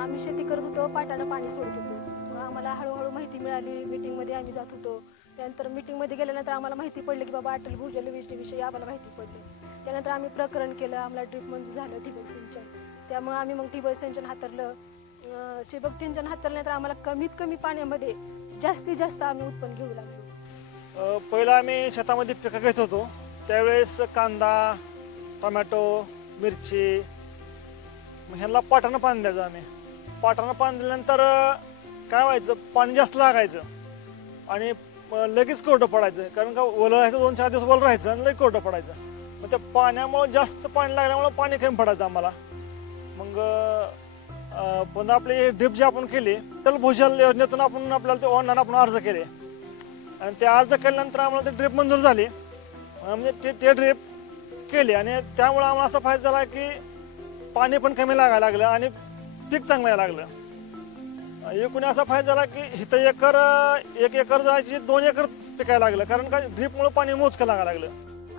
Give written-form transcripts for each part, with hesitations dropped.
आम्ही शेती करत होतो, पाटानं पाणी सोडत होतो. मग आम्हाला हळूहळू माहिती मिळाली, मीटिंगमध्ये आम्ही जात होतो. त्यानंतर मीटिंगमध्ये गेल्यानंतर आम्हाला माहिती पडलं की बाबा अटल भूजल योजनेविषयी आम्हाला माहिती पडली. त्यानंतर आम्ही प्रकरण केलं, आम्हाला ड्रीप मंजूर झालं, ठिबक सिंचन. त्यामुळे आम्ही मग ठिबक सिंचन हाताळलं. ठिबक सिंचन हाताळल्यानंतर आम्हाला कमीत कमी पाण्यामध्ये जास्तीत जास्त आम्ही उत्पन्न घेऊ लागलो. पहिला आम्ही शेतामध्ये पिकं घेत होतो, त्यावेळेस कांदा, टोमॅटो, मिरची, मग ह्याला पाटानं पाणी द्यायचं. आम्ही पाटानं पाणी दिल्यानंतर काय व्हायचं, पाणी जास्त लागायचं आणि लगेच कोरडं पडायचं. कारण का ओलं राहायचं, 2-4 दिवस ओलं राहायचं आणि लगेच कोरडं पडायचं. मग त्या पाण्यामुळे जास्त पाणी लागल्यामुळे पाणी कमी पडायचं आम्हाला. मग पुन्हा आपली ड्रीप जी आपण केली, त्याला भूजल योजनेतून आपल्याला ते ऑनलाईन आपण अर्ज केले आणि ते अर्ज केल्यानंतर आम्हाला ते ड्रीप मंजूर झाली. म्हणजे ते ड्रीप केली आणि त्यामुळे आम्हाला असा फायदा झाला की पाणी पण कमी लागायला लागलं आणि पीक चांगलं यायला लागलं. एकूण असा फायदा झाला की इथं एक एकर जायची 2 एकर पिकायला लागलं, कारण का ड्रीपमुळे पाणी मोजकं लागायला लागलं.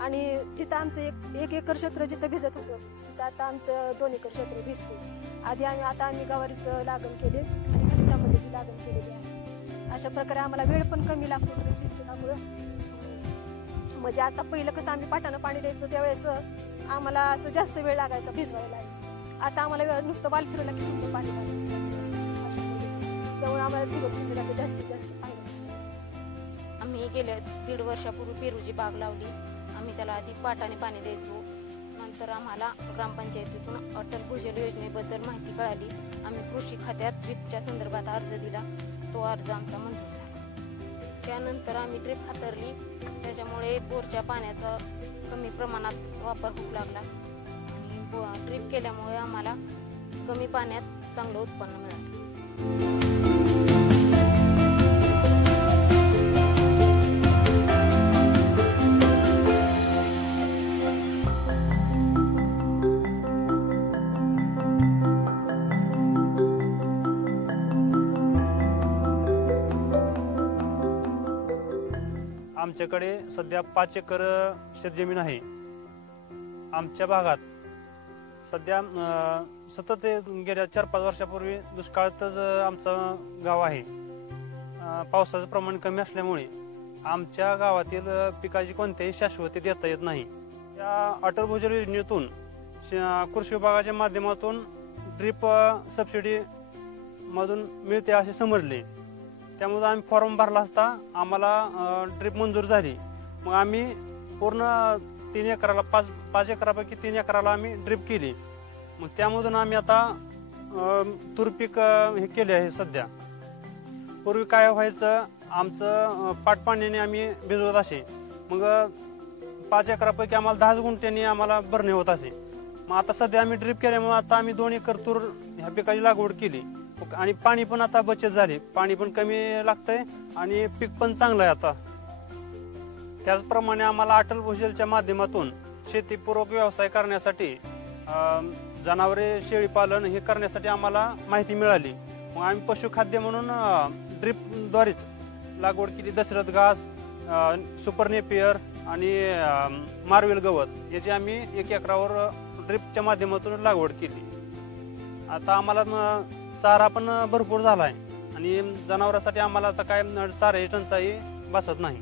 आणि जिथं आमचं एक एकर क्षेत्र जिथं भिजत होतं, तिथं आता आमचं 2 एकर क्षेत्र भिजते. आता आम्ही गवारीचं लागण केले आणि गवतामध्ये लागण केलेली आहे. अशा प्रकारे आम्हाला वेळ पण कमी लागतो ड्रीप सिंचनामुळं. म्हणजे आता पहिलं कसं आम्ही पाटानं पाणी द्यायचो, त्यावेळेस आम्हाला असं जास्त वेळ लागायचा भिजवायला. आता आम्हाला नुसतं बाल फिरवलं की समजा पाणी लागतं. त्यामुळे आम्हाला ठिबक सिंचनाचा जास्तीत जास्त फायदा. आम्ही गेल्या 1.5 वर्षापूर्वी पेरूची बाग लावली. आम्ही त्याला आधी पाटाने पाणी द्यायचो. नंतर आम्हाला ग्रामपंचायतीतून अटल भूजल योजनेबद्दल माहिती कळाली. आम्ही कृषी खात्यात ड्रीपच्या संदर्भात अर्ज दिला. तो अर्ज आमचा मंजूर झाला. त्यानंतर आम्ही ड्रीप हाताळली. त्याच्यामुळे बोरच्या पाण्याचा कमी प्रमाणात वापर होऊ लागला. आणि ड्रीप केल्यामुळे आम्हाला कमी पाण्यात चांगलं उत्पन्न मिळालं. आमच्याकडे सध्या 5 एकर शेतजमीन आहे. आमच्या भागात सध्या सतत गेल्या 4-5 वर्षापूर्वी दुष्काळातच आमचं गाव आहे. पावसाचं प्रमाण कमी असल्यामुळे आमच्या गावातील पिकाची कोणत्याही शाश्वती देता येत नाही. या अटल भूजल योजनेतून कृषी विभागाच्या माध्यमातून ड्रीप सबसिडी मधून मिळते असे समजले. त्यामुळे आम्ही फॉर्म भरला असता आम्हाला ड्रीप मंजूर झाली. मग आम्ही पूर्ण 3 एकराला 5 एकरापैकी 3 एकराला आम्ही ड्रीप केली. मग त्यामधून आम्ही आता तूर पीक हे केले आहे. सध्या पूर्वी काय व्हायचं, आमचं पाटपाण्याने आम्ही भिजवत असे. मग 5 एकरापैकी आम्हाला 10 गुंठ्यांनी आम्हाला भरणे होत असे. मग आता सध्या आम्ही ड्रीप केल्यामुळे आता आम्ही 2 एकर तूर ह्या पिकाची लागवड केली आणि पाणी पण आता बचत झाली. पाणी पण कमी लागतंय आणि पीक पण चांगलं आहे आता. त्याचप्रमाणे आम्हाला अटल भूजलच्या माध्यमातून शेतीपूरक व्यवसाय करण्यासाठी, जनावरे शेळीपालन हे करण्यासाठी आम्हाला माहिती मिळाली. मग आम्ही पशुखाद्य म्हणून ड्रीपद्वारेच लागवड केली. दशरथ घास, सुपर नेपियर आणि मार्वेल गवत याची आम्ही 1 एकरावर ड्रीपच्या माध्यमातून लागवड केली. आता आम्हाला चारा पण भरपूर झाला आहे आणि जनावरांसाठी आम्हाला आता काय चाऱ्याची टंचाई भासत नाही.